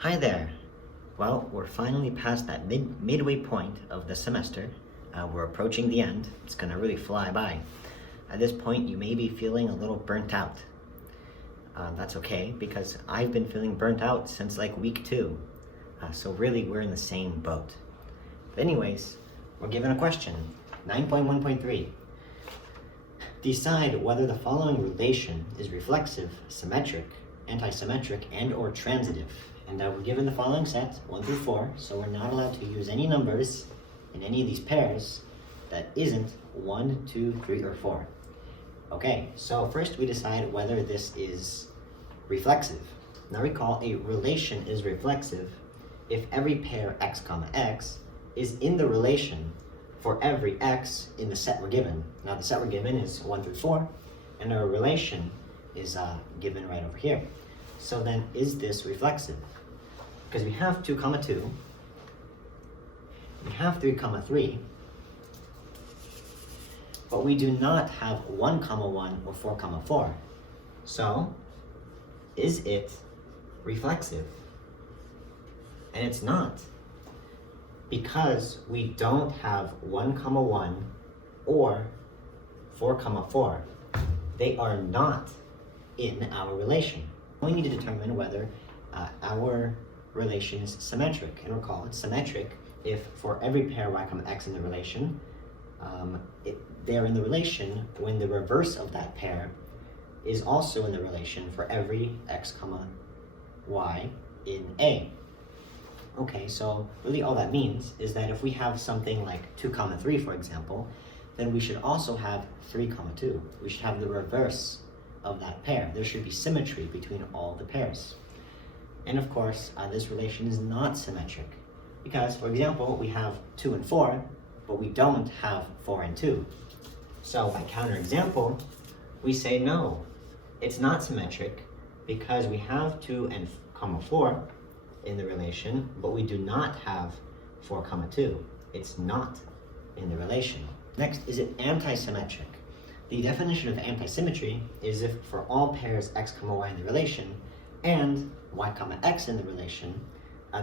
Hi there. Well, we're finally past that midway point of the semester. We're approaching the end. It's going to really fly by. At this point, you may be feeling a little burnt out. That's okay, because I've been feeling burnt out since like week 2. So really, we're in the same boat. But anyways, we're given a question. 9.1.3. Decide whether the following relation is reflexive, symmetric, antisymmetric, and or transitive. And we're given the following set, 1 through 4, so we're not allowed to use any numbers in any of these pairs that isn't 1, 2, 3, or 4. Okay, so first we decide whether this is reflexive. Now recall, a relation is reflexive if every pair x comma x is in the relation for every x in the set we're given. Now the set we're given is 1 through 4, and our relation is given right over here. So then, is this reflexive? Because we have 2 comma 2, we have 3 comma 3, but we do not have 1 comma 1 or 4 comma 4. So, is it reflexive? And it's not, because we don't have 1 comma 1 or 4 comma 4. They are not in our relation. We need to determine whether our relation is symmetric. And recall, it's symmetric if for every pair y comma x in the relation, they're in the relation when the reverse of that pair is also in the relation for every x comma y in A. Okay, so really all that means is that if we have something like 2 comma 3, for example, then we should also have 3 comma 2. We should have the reverse of that pair. There should be symmetry between all the pairs. And of course, this relation is not symmetric because, for example, we have 2 and 4, but we don't have 4 and 2. So by counterexample, we say no, it's not symmetric because we have 2 and comma 4 in the relation, but we do not have 4 comma 2. It's not in the relation. Next, is it antisymmetric? The definition of antisymmetry is if for all pairs x comma y in the relation and y comma x in the relation,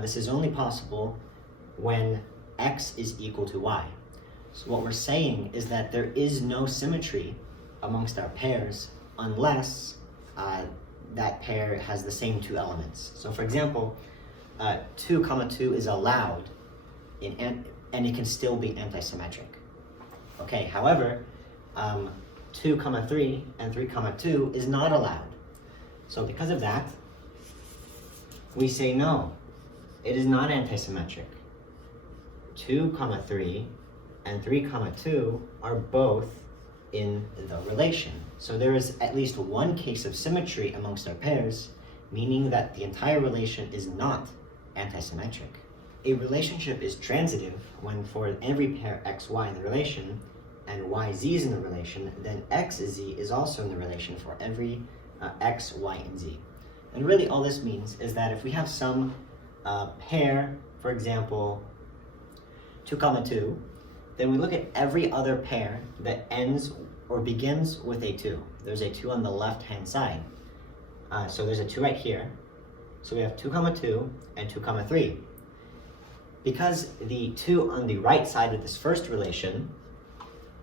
this is only possible when x is equal to y. So what we're saying is that there is no symmetry amongst our pairs unless that pair has the same 2 elements. So for example, 2 comma 2 is allowed and it can still be antisymmetric. Okay, however, 2 comma 3 and 3 comma 2 is not allowed. So because of that, we say no, it is not antisymmetric. 2 comma 3 and 3 comma 2 are both in the relation. So there is at least one case of symmetry amongst our pairs, meaning that the entire relation is not antisymmetric. A relationship is transitive when for every pair x, y in the relation and y, z is in the relation, then x, z is also in the relation for every x, y, and z. And really all this means is that if we have some pair, for example, 2 comma 2, then we look at every other pair that ends or begins with a 2. There's a 2 on the left-hand side. So there's a 2 right here. So we have 2 comma 2 and 2 comma 3. Because the 2 on the right side of this first relation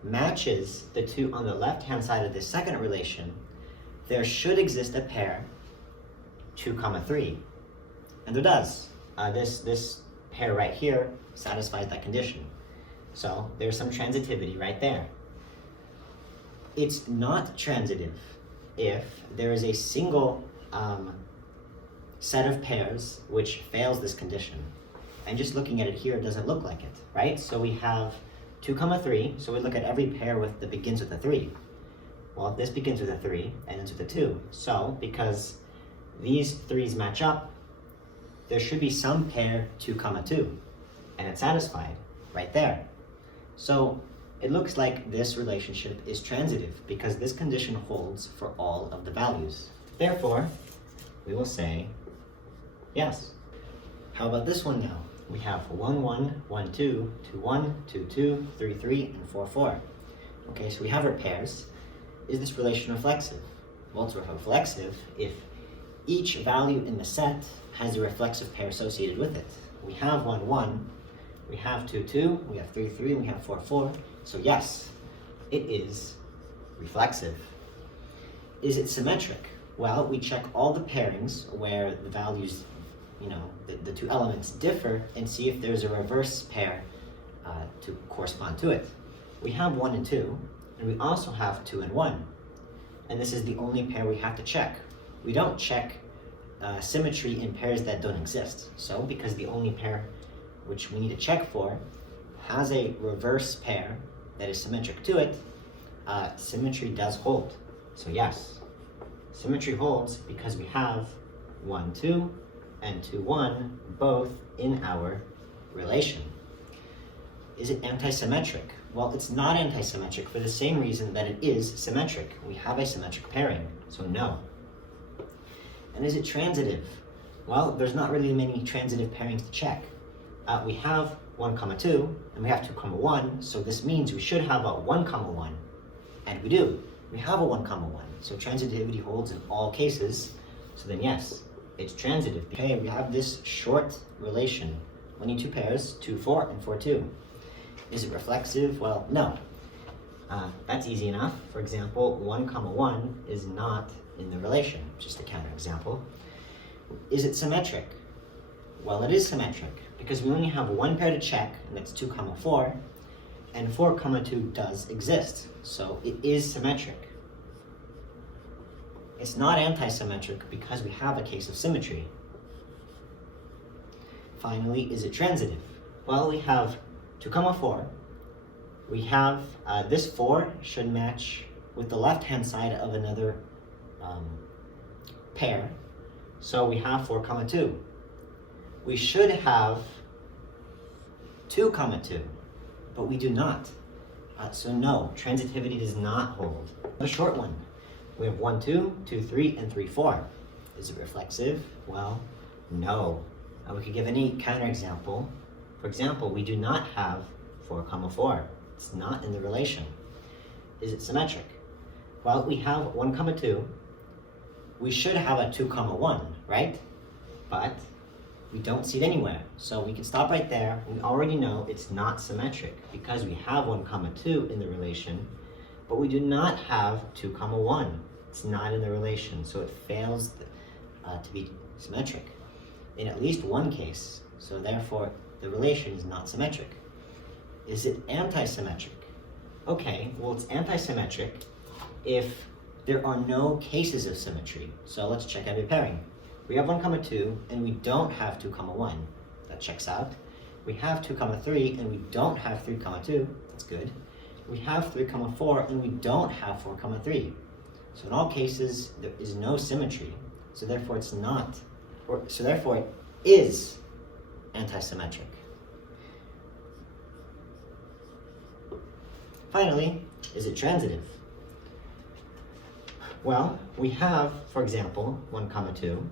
matches the 2 on the left-hand side of this second relation, there should exist a pair 2 comma 3. And there does. This pair right here satisfies that condition. So there's some transitivity right there. It's not transitive if there is a single set of pairs which fails this condition. And just looking at it here, it doesn't look like it, right? So we have 2 comma 3, so we look at every pair that begins with a 3. Well, this begins with a 3 and ends with a 2. So because these 3's match up, there should be some pair 2 comma 2, and it's satisfied right there. So it looks like this relationship is transitive because this condition holds for all of the values. Therefore, we will say yes. How about this one now? We have 1, 1, 1, 2, 2, 1, 2, 2, 3, 3, and 4, 4. Okay, so we have our pairs. Is this relation reflexive? Well, it's reflexive if each value in the set has a reflexive pair associated with it. We have 1, 1, we have 2, 2, we have 3, 3, and we have 4, 4. So yes, it is reflexive. Is it symmetric? Well, we check all the pairings where the values, the two elements differ and see if there's a reverse pair to correspond to it. We have 1 and 2, and we also have 2 and 1. And this is the only pair we have to check. We don't check symmetry in pairs that don't exist. So because the only pair which we need to check for has a reverse pair that is symmetric to it, symmetry does hold. So yes, symmetry holds because we have 1, 2 and 2, 1 both in our relation. Is it antisymmetric? Well, it's not antisymmetric for the same reason that it is symmetric. We have a symmetric pairing, so no. And is it transitive? Well, there's not really many transitive pairings to check. We have 1, 2, and we have 2, 1, so this means we should have a 1, 1, and we do. We have a 1, 1, so transitivity holds in all cases, so then yes, it's transitive. Okay, we have this short relation, only 2 pairs, 2, 4, and 4, 2. Is it reflexive? Well, no. That's easy enough. For example, 1, 1 is not in the relation, just a counterexample. Is it symmetric? Well, it is symmetric because we only have 1 pair to check, and that's 2, 4, and 4, 2 does exist, so it is symmetric. It's not antisymmetric because we have a case of symmetry. Finally, is it transitive? Well, we have 2, 4. We have this 4 should match with the left-hand side of another pair. So we have 4, 2. We should have 2, 2, but we do not. So no, transitivity does not hold. A short one. We have 1, 2, 2, 3, and 3, 4. Is it reflexive? Well, no. We could give any counterexample. For example, we do not have 4, 4. It's not in the relation. Is it symmetric? Well, we have 1, 2. We should have a 2, 1, right? But we don't see it anywhere. So we can stop right there. We already know it's not symmetric because we have 1, 2 in the relation, but we do not have 2, 1. It's not in the relation, so it fails to be symmetric in at least one case. So therefore, the relation is not symmetric. Is it antisymmetric? Okay, well, it's antisymmetric if there are no cases of symmetry. So let's check every pairing. We have 1, 2, and we don't have 2, 1. That checks out. We have 2, 3, and we don't have 3, 2. That's good. We have 3, 4, and we don't have 4, 3. So in all cases, there is no symmetry. So therefore, it's not, so therefore, it is antisymmetric. Finally, is it transitive? Well, we have, for example, 1, 2.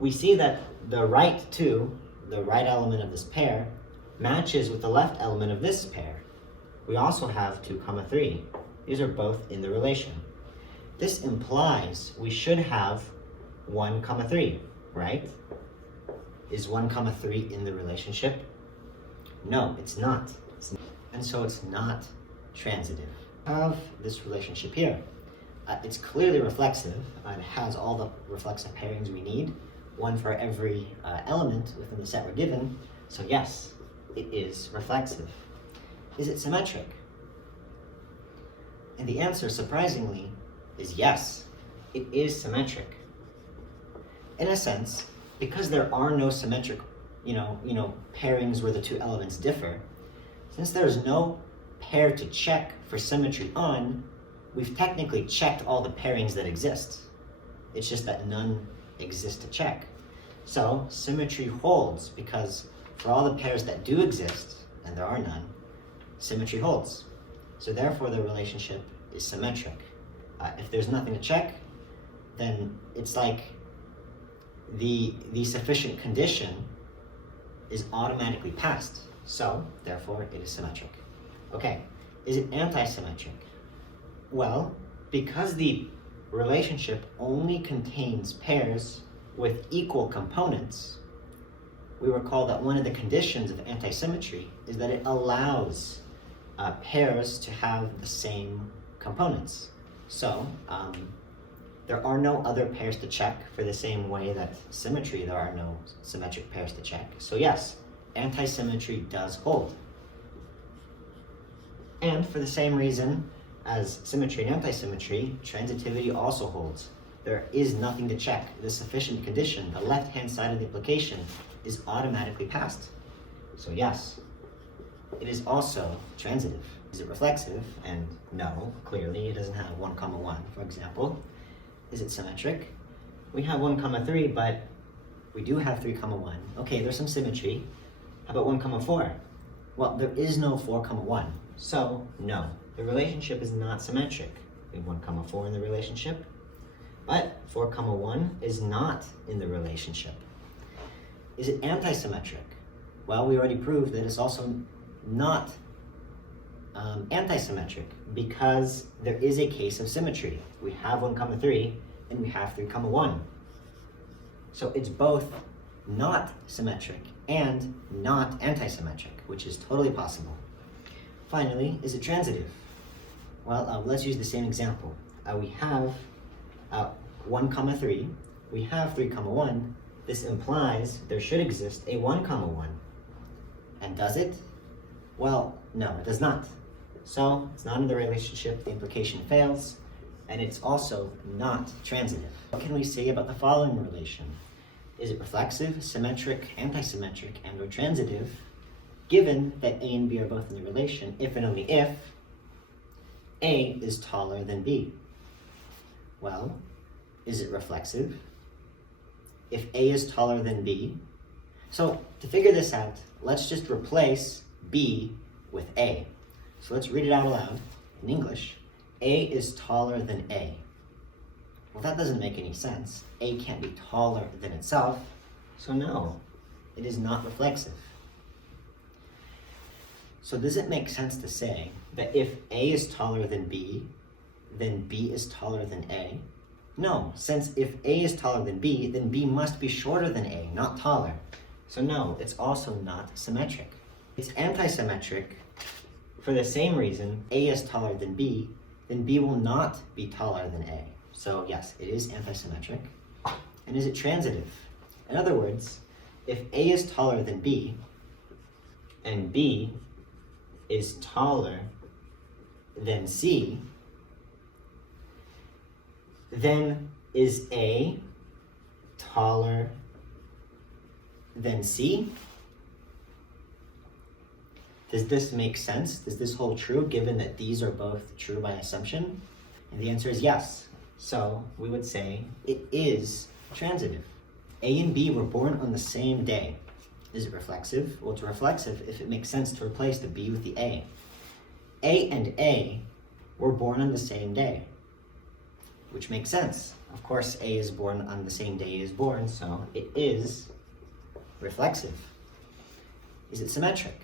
We see that the right 2, the right element of this pair, matches with the left element of this pair. We also have 2, 3. These are both in the relation. This implies we should have 1, 3, right? Is 1, 3 in the relationship? No, it's not. And so it's not transitive. We have this relationship here. It's clearly reflexive. It has all the reflexive pairings we need, one for every element within the set we're given. So yes, it is reflexive. Is it symmetric? And the answer, surprisingly, is yes, it is symmetric. In a sense, because there are no symmetric, pairings where the two elements differ, since there's no pair to check for symmetry on, we've technically checked all the pairings that exist. It's just that none exist to check. So symmetry holds because for all the pairs that do exist, and there are none, symmetry holds. So therefore the relationship is symmetric. If there's nothing to check, then it's like the sufficient condition is automatically passed. So therefore it is symmetric. Okay, is it antisymmetric? Well, because the relationship only contains pairs with equal components, we recall that one of the conditions of antisymmetry is that it allows pairs to have the same components. So there are no other pairs to check for the same way that symmetry, there are no symmetric pairs to check. So yes, antisymmetry does hold. And for the same reason as symmetry and antisymmetry, transitivity also holds. There is nothing to check. The sufficient condition, the left-hand side of the application, is automatically passed. So yes, it is also transitive. Is it reflexive? And no, clearly it doesn't have 1, 1, for example. Is it symmetric? We have 1, 3, but we do have 3, 1. Okay, there's some symmetry. How about 1, 4? Well, there is no 4, 1. So no, the relationship is not symmetric. We have 1, 4 in the relationship, but 4, 1 is not in the relationship. Is it antisymmetric? Well, we already proved that it's also not antisymmetric because there is a case of symmetry. We have 1, 3 and we have 3, 1. So it's both not symmetric and not antisymmetric, which is totally possible. Finally, is it transitive? Well, let's use the same example. We have 1, 3, we have 3, 1. This implies there should exist a 1, 1. And does it? Well, no, it does not. So it's not in the relationship, the implication fails, and it's also not transitive. What can we say about the following relation? Is it reflexive, symmetric, antisymmetric, and or transitive, given that A and B are both in the relation, if and only if A is taller than B? Well, is it reflexive? If A is taller than B. So to figure this out, let's just replace B with A. So let's read it out aloud in English. A is taller than A. Well, that doesn't make any sense. A can't be taller than itself. So no, it is not reflexive. So does it make sense to say that if A is taller than B, then B is taller than A? No, since if A is taller than B, then B must be shorter than A, not taller. So no, it's also not symmetric. It's antisymmetric for the same reason A is taller than B, then B will not be taller than A. So yes, it is antisymmetric. And is it transitive? In other words, if A is taller than B, and B is taller than C, then is A taller than C? Does this make sense? Does this hold true given that these are both true by assumption? And the answer is yes. So we would say it is transitive. A and B were born on the same day. Is it reflexive? Well, it's reflexive if it makes sense to replace the B with the A. A and A were born on the same day, which makes sense. Of course, A is born on the same day A is born, so it is reflexive. Is it symmetric?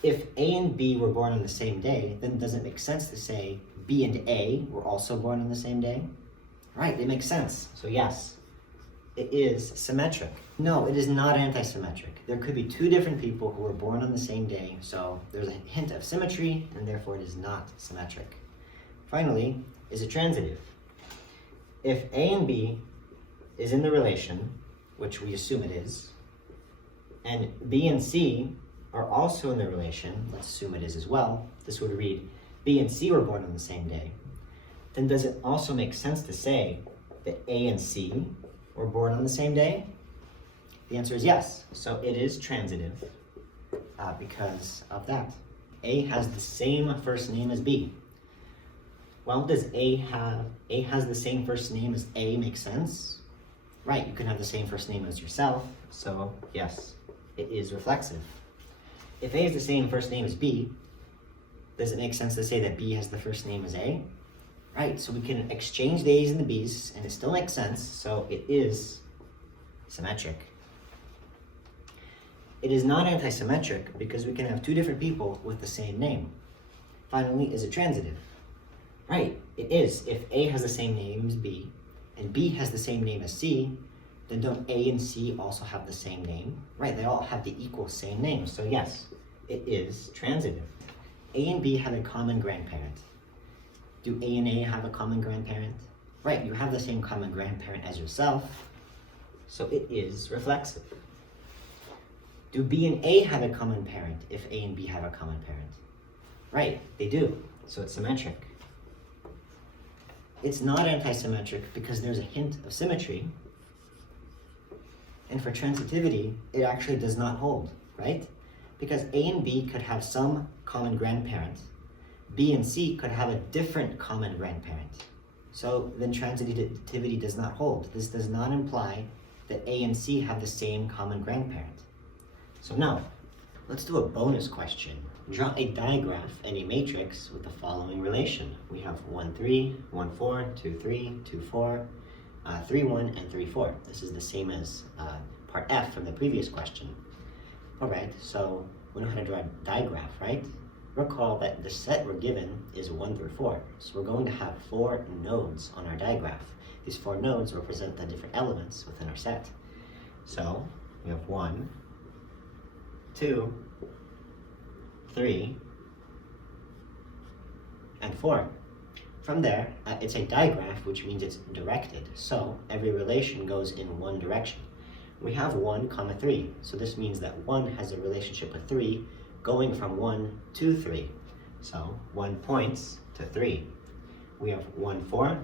If A and B were born on the same day, then does it make sense to say B and A were also born on the same day? Right, it makes sense. So yes, it is symmetric. No, it is not antisymmetric. There could be two different people who were born on the same day, so there's a hint of symmetry, and therefore it is not symmetric. Finally, is it transitive? If A and B is in the relation, which we assume it is, and B and C are also in the relation, let's assume it is as well, this would read B and C were born on the same day, then does it also make sense to say that A and C were born on the same day? The answer is yes. So it is transitive because of that. A has the same first name as B. Well, does A has the same first name as A make sense? Right, you can have the same first name as yourself, so yes, it is reflexive. If A has the same first name as B, does it make sense to say that B has the first name as A? Right, so we can exchange the A's and the B's, and it still makes sense, so it is symmetric. It is not antisymmetric because we can have two different people with the same name. Finally, is it transitive? Right, it is. If A has the same name as B, and B has the same name as C, then don't A and C also have the same name? Right, they all have the equal same name, so yes, it is transitive. A and B have a common grandparent. Do A and A have a common grandparent? Right, you have the same common grandparent as yourself, so it is reflexive. Do B and A have a common parent if A and B have a common parent? Right, they do, so it's symmetric. It's not antisymmetric because there's a hint of symmetry, and for transitivity, it actually does not hold, right? Because A and B could have some common grandparent, B and C could have a different common grandparent. So then transitivity does not hold. This does not imply that A and C have the same common grandparent. So now, let's do a bonus question. Draw a digraph and a matrix with the following relation. We have 1, 3, 1, 4, 2, 3, 2, 4, 3, 1, and 3, 4. This is the same as part F from the previous question. All right, so we know how to draw a digraph, right? Recall that the set we're given is 1 through 4. So we're going to have 4 nodes on our digraph. These 4 nodes represent the different elements within our set. So we have 1, 2, 3, and 4. From there, it's a digraph, which means it's directed. So every relation goes in one direction. We have 1, 3. So this means that 1 has a relationship with 3 going from 1 to 3. So 1 points to 3. We have 1, 4,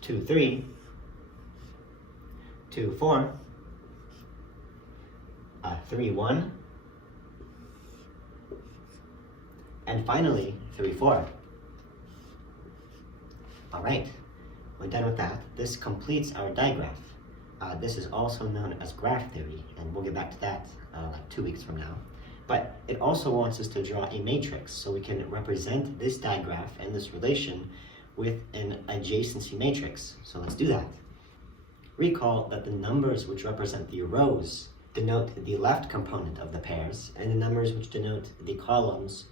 2, 3, 2, 4, 3, 1, and finally 3, 4. All right, we're done with that. This completes our digraph. This is also known as graph theory, and we'll get back to that like 2 weeks from now. But it also wants us to draw a matrix so we can represent this digraph and this relation with an adjacency matrix. So let's do that. Recall that the numbers which represent the rows denote the left component of the pairs, and the numbers which denote the columns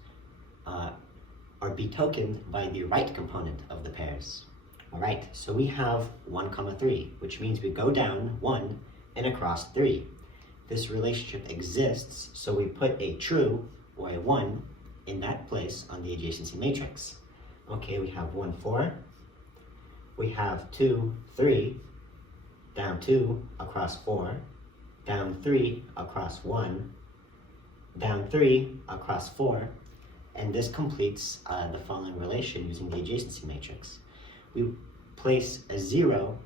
are betokened by the right component of the pairs. All right, so we have 1, 3, which means we go down 1 and across 3. This relationship exists, so we put a true or a 1 in that place on the adjacency matrix. Okay, we have 1, 4. We have 2, 3, down 2 across 4, down 3 across 1, down 3 across 4, and this completes the following relation using the adjacency matrix. We place a 0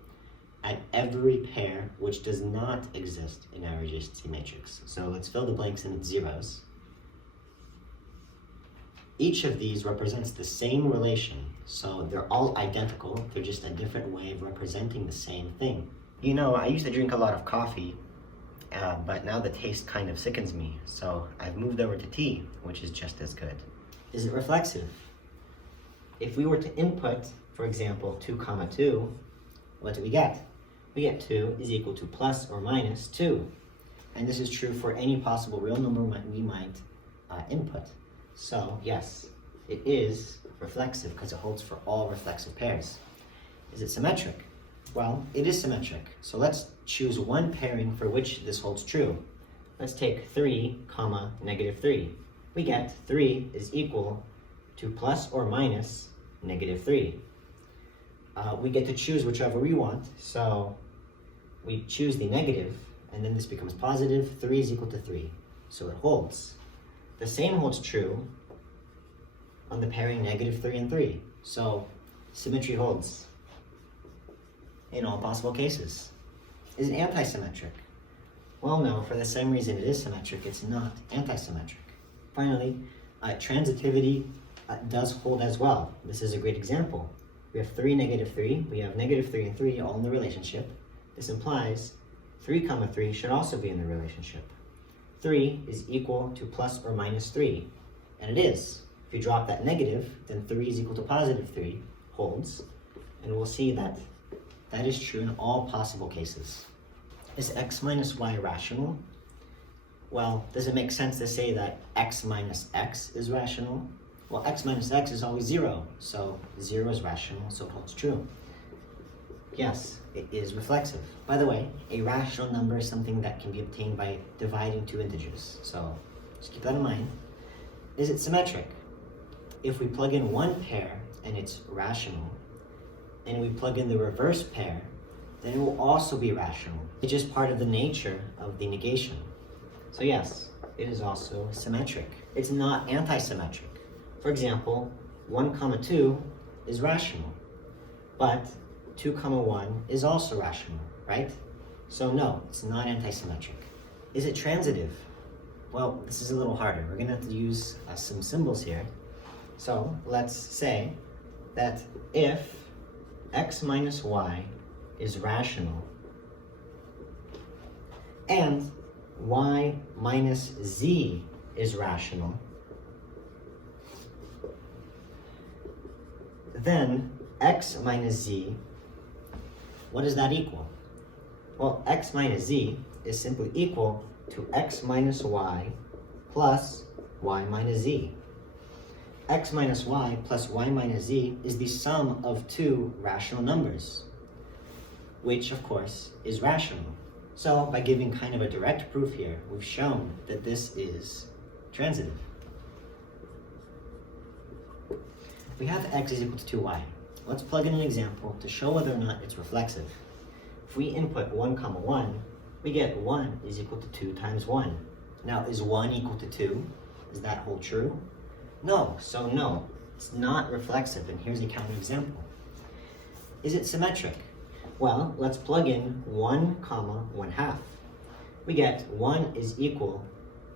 at every pair which does not exist in our adjacency matrix. So let's fill the blanks in with zeros. Each of these represents the same relation, so they're all identical, they're just a different way of representing the same thing. You know, I used to drink a lot of coffee, but now the taste kind of sickens me, so I've moved over to tea, which is just as good. Is it reflexive? If we were to input, for example, 2, 2, what do we get? We get 2 is equal to plus or minus 2. And this is true for any possible real number we might input. So yes, it is reflexive because it holds for all reflexive pairs. Is it symmetric? Well, it is symmetric. So let's choose one pairing for which this holds true. Let's take 3, -3. We get 3 is equal to plus or minus -3. We get to choose whichever we want, so we choose the negative, and then this becomes positive. 3 is equal to 3, so it holds. The same holds true on the pairing -3 and 3, so symmetry holds in all possible cases. Is it anti-symmetric? Well, no, for the same reason it is symmetric, it's not anti-symmetric. Finally, transitivity does hold as well. This is a great example. We have 3, -3. We have -3 and 3 all in the relationship. This implies 3, 3 should also be in the relationship. 3 is equal to plus or minus 3, and it is. If you drop that negative, then 3 is equal to +3 holds, and we'll see that that is true in all possible cases. Is x minus y rational? Well, does it make sense to say that x minus x is rational? Well, x minus x is always 0, so 0 is rational, so it holds true. Yes, it is reflexive. By the way, a rational number is something that can be obtained by dividing two integers, so just keep that in mind. Is it symmetric? If we plug in one pair and it's rational, and we plug in the reverse pair, then it will also be rational. It's just part of the nature of the negation. So yes, it is also symmetric. It's not anti-symmetric. For example, 1, 2 is rational, but 2, 1 is also rational, right? So no, it's not anti-symmetric. Is it transitive? Well, this is a little harder. We're gonna have to use some symbols here. So let's say that if x minus y is rational and y minus z is rational, then x minus z, what does that equal? Well, x minus z is simply equal to x minus y plus y minus z. X minus y plus y minus z is the sum of two rational numbers, which of course is rational. So by giving kind of a direct proof here, we've shown that this is transitive. We have x is equal to 2y. Let's plug in an example to show whether or not it's reflexive. If we input 1, 1, we get 1 is equal to 2 times 1. Now, is 1 equal to 2? Does that hold true? No, so no, it's not reflexive, and here's a counterexample. Is it symmetric? Well, let's plug in 1, 1/2. We get 1 is equal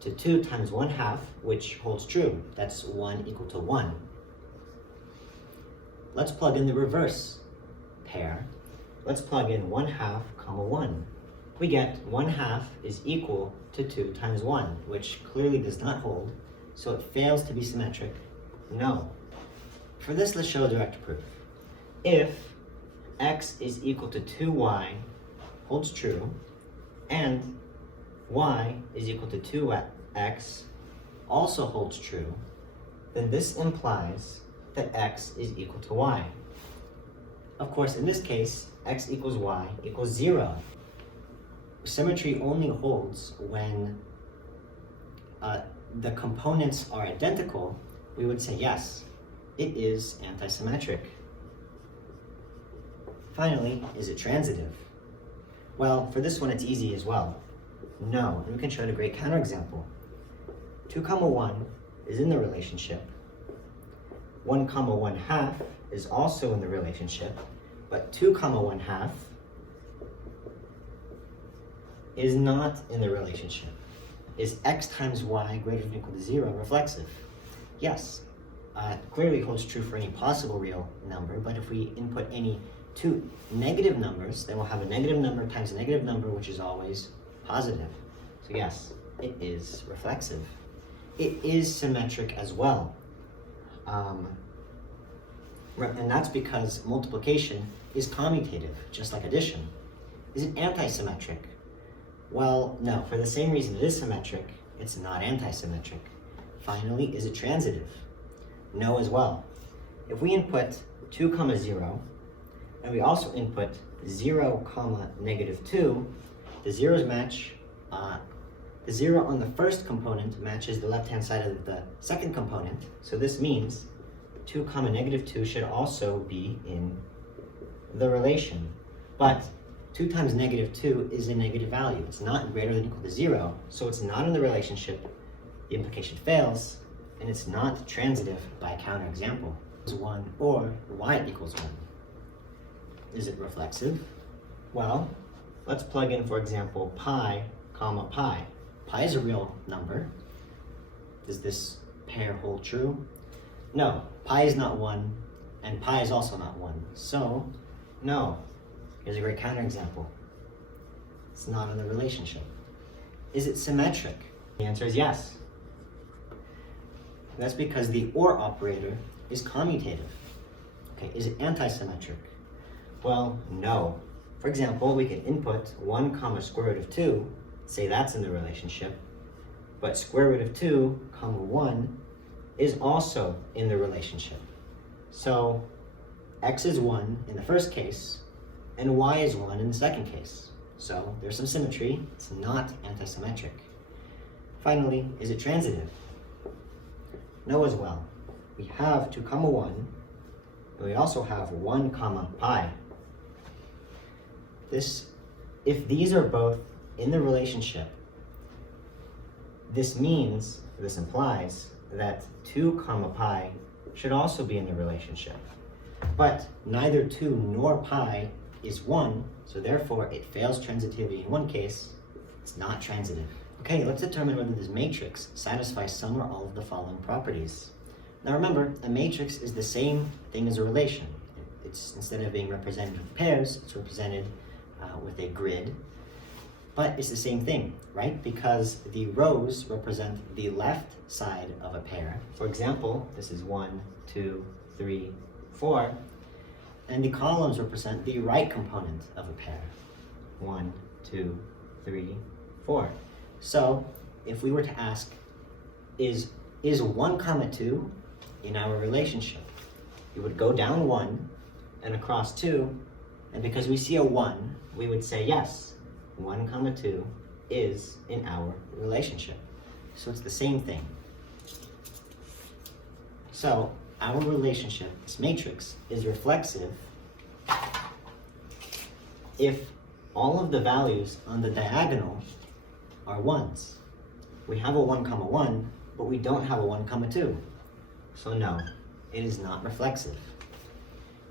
to 2 times 1/2, which holds true. That's 1 equal to 1. Let's plug in the reverse pair. Let's plug in 1/2, 1. We get 1/2 is equal to 2 times 1, which clearly does not hold, so it fails to be symmetric. No. For this, let's show direct proof. If x is equal to 2y holds true, and y is equal to 2x also holds true, then this implies that x is equal to y. Of course, in this case, x equals y equals 0. Symmetry only holds when the components are identical. We would say yes, it is antisymmetric. Finally, is it transitive? Well, for this one, it's easy as well. No, and we can show it a great counterexample. 2, 1 is in the relationship. 1, 1/2 is also in the relationship, but 2, 1/2 is not in the relationship. Is x times y greater than or equal to 0 reflexive? Yes, clearly holds true for any possible real number, but if we input any two negative numbers, then we'll have a negative number times a negative number, which is always positive. So yes, it is reflexive. It is symmetric as well. And that's because multiplication is commutative, just like addition. Is it antisymmetric? Well, no, for the same reason it is symmetric, it's not antisymmetric. Finally, is it transitive? No as well. If we input 2, 0, and we also input 0, -2, the zeros match, the 0 on the first component matches the left-hand side of the second component, so this means 2, -2 should also be in the relation. But 2 times -2 is a negative value. It's not greater than or equal to 0, so it's not in the relationship. The implication fails, and it's not transitive by a counterexample. It's 1 or y equals 1. Is it reflexive? Well, let's plug in, for example, pi, pi. Pi is a real number. Does this pair hold true? No, pi is not 1, and pi is also not 1. So, no. Here's a great counterexample. It's not in the relationship. Is it symmetric? The answer is yes. That's because the OR operator is commutative. Okay, is it antisymmetric? Well, no. For example, we can input 1, square root of 2, say that's in the relationship, but square root of 2, comma 1 is also in the relationship. So x is 1 in the first case, and y is 1 in the second case. So there's some symmetry. It's not antisymmetric. Finally, is it transitive? No as well. We have 2 comma 1, and we also have 1 comma pi. If these are both in the relationship, this implies that 2 comma pi should also be in the relationship. But neither 2 nor pi is 1, so therefore it fails transitivity in one case. It's not transitive. Okay, let's determine whether this matrix satisfies some or all of the following properties. Now remember, a matrix is the same thing as a relation. It's, instead of being represented with pairs, it's represented with a grid. But it's the same thing, right? Because the rows represent the left side of a pair. For example, this is 1, 2, 3, 4. And the columns represent the right component of a pair. 1, 2, 3, 4. So if we were to ask, is 1 comma 2 in our relationship? We would go down 1 and across 2, and because we see a 1, we would say yes, 1 comma 2 is in our relationship. So it's the same thing. So our relationship, this matrix, is reflexive if all of the values on the diagonal are 1s. We have a 1 comma 1, but we don't have a 1 comma 2. So no, it is not reflexive.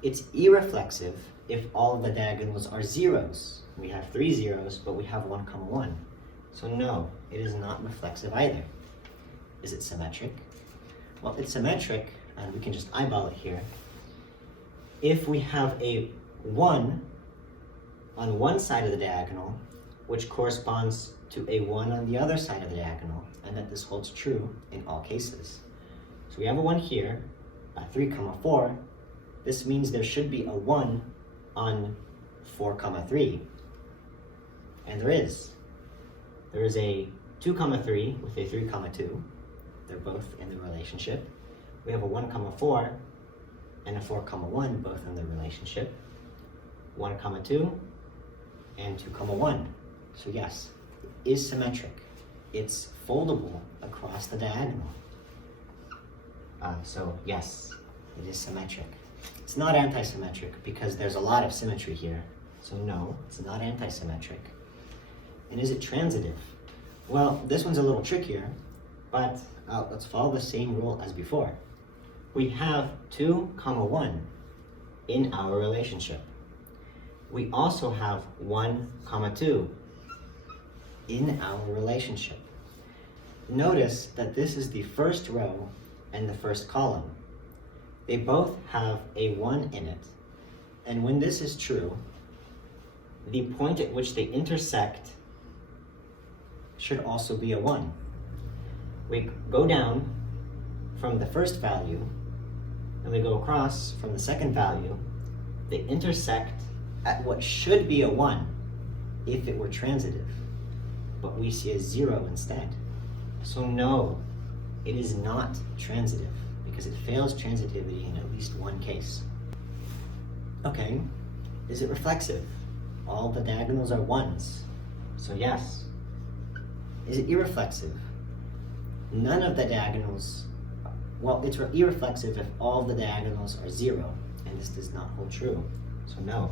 It's irreflexive if all of the diagonals are 0s. We have 3 zeros, but we have 1 comma 1. So no, it is not reflexive either. Is it symmetric? Well, it's symmetric, and we can just eyeball it here. If we have a 1 on one side of the diagonal, which corresponds to a 1 on the other side of the diagonal, and that this holds true in all cases. So we have a 1 here, a 3 comma 4. This means there should be a 1 on 4 comma 3. And there is. There is a 2 comma 3 with a 3 comma 2. They're both in the relationship. We have a 1 comma 4 and a 4 comma 1, both in the relationship. 1 comma 2 and 2 comma 1. So yes, it is symmetric. It's foldable across the diagonal. So yes, it is symmetric. It's not antisymmetric because there's a lot of symmetry here. So no, it's not antisymmetric. And is it transitive? Well, this one's a little trickier, but let's follow the same rule as before. We have 2 comma 1 in our relationship. We also have 1 comma 2 in our relationship. Notice that this is the first row and the first column. They both have a 1 in it, and when this is true, the point at which they intersect should also be a 1. We go down from the first value, and we go across from the second value. They intersect at what should be a 1 if it were transitive, but we see a 0 instead. So no, it is not transitive because it fails transitivity in at least one case. Okay, is it reflexive? All the diagonals are 1s, so yes. Is it irreflexive? None of the diagonals, well, it's irreflexive if all the diagonals are 0, and this does not hold true, so no.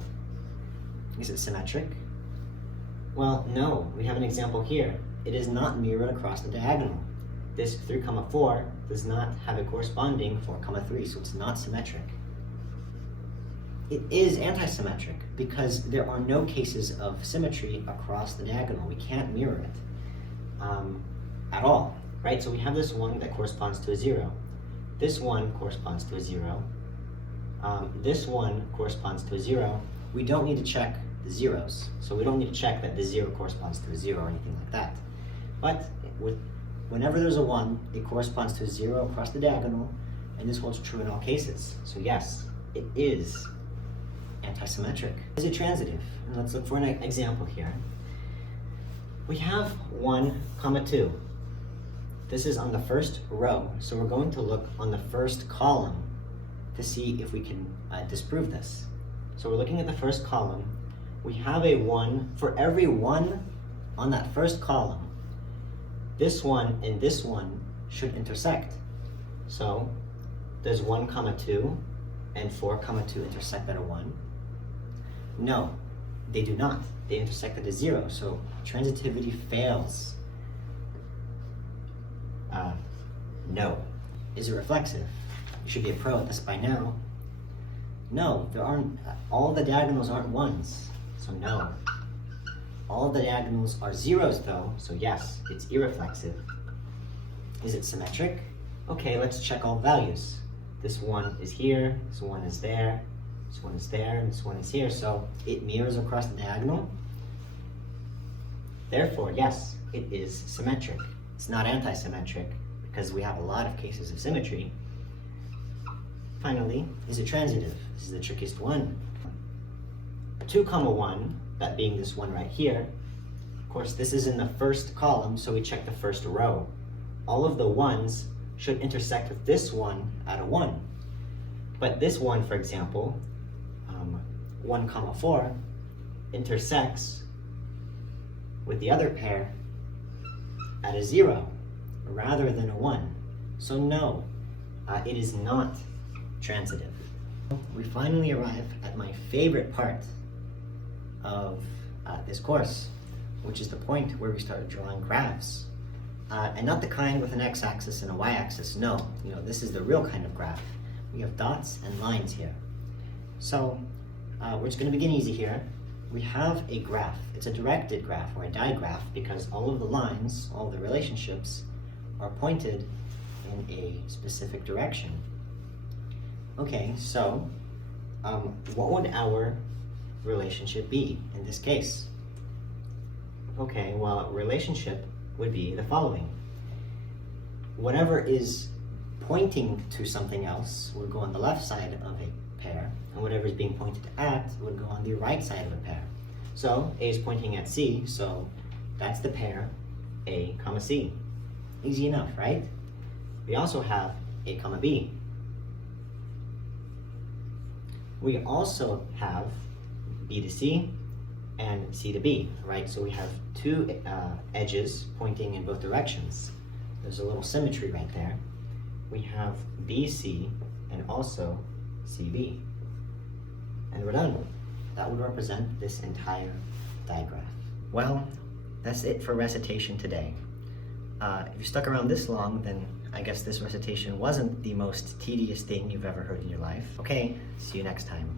Is it symmetric? Well, no, we have an example here. It is not mirrored across the diagonal. This 3 comma 4 does not have a corresponding 4 comma 3, so it's not symmetric. It is antisymmetric because there are no cases of symmetry across the diagonal. We can't mirror it at all, right? So we have this 1 that corresponds to a 0. This 1 corresponds to a 0. This 1 corresponds to a 0. We don't need to check the zeros. So we don't need to check that the 0 corresponds to a 0 or anything like that. But whenever there's a 1, it corresponds to a 0 across the diagonal, and this holds true in all cases. So yes, it is antisymmetric. Is it transitive? And let's look for an example here. We have 1 comma 2. This is on the first row, so we're going to look on the first column to see if we can disprove this. So we're looking at the first column. We have a 1. For every 1 on that first column, this one and this one should intersect. So does 1, 2 and 4, 2 intersect at a 1? No, they do not. They intersect at a 0, so transitivity fails. No. Is it reflexive? You should be a pro at this by now. No, there aren't, all the diagonals aren't 1s, so no. All the diagonals are 0s though, so yes, it's irreflexive. Is it symmetric? Okay, let's check all values. This 1 is here, this 1 is there, this 1 is there, and this 1 is here, so it mirrors across the diagonal. Therefore, yes, it is symmetric. It's not anti-symmetric, because we have a lot of cases of symmetry. Finally, is it transitive? This is the trickiest one. 2, 1, that being this one right here. Of course, this is in the first column, so we check the first row. All of the 1s should intersect with this one at a 1. But this one, for example, 1, 4, intersects with the other pair at a 0 rather than a 1. So no, it is not transitive. We finally arrive at my favorite part of this course, which is the point where we start drawing graphs. And not the kind with an x-axis and a y-axis, no. This is the real kind of graph. We have dots and lines here. So we're just going to begin easy here. We have a graph. It's a directed graph or a digraph because all of the lines, all the relationships are pointed in a specific direction. Okay, so what would our relationship be in this case? Okay, well, relationship would be the following. Whatever is pointing to something else would go on the left side of a pair, and whatever is being pointed at would go on the right side of a pair. So A is pointing at C, so that's the pair A, C. Easy enough, right? We also have A, B. We also have B to C and C to B, right? So we have two edges pointing in both directions. There's a little symmetry right there. We have BC and also CB. And we're done. That would represent this entire digraph. Well, that's it for recitation today. If you stuck around this long, then I guess this recitation wasn't the most tedious thing you've ever heard in your life. Okay, see you next time.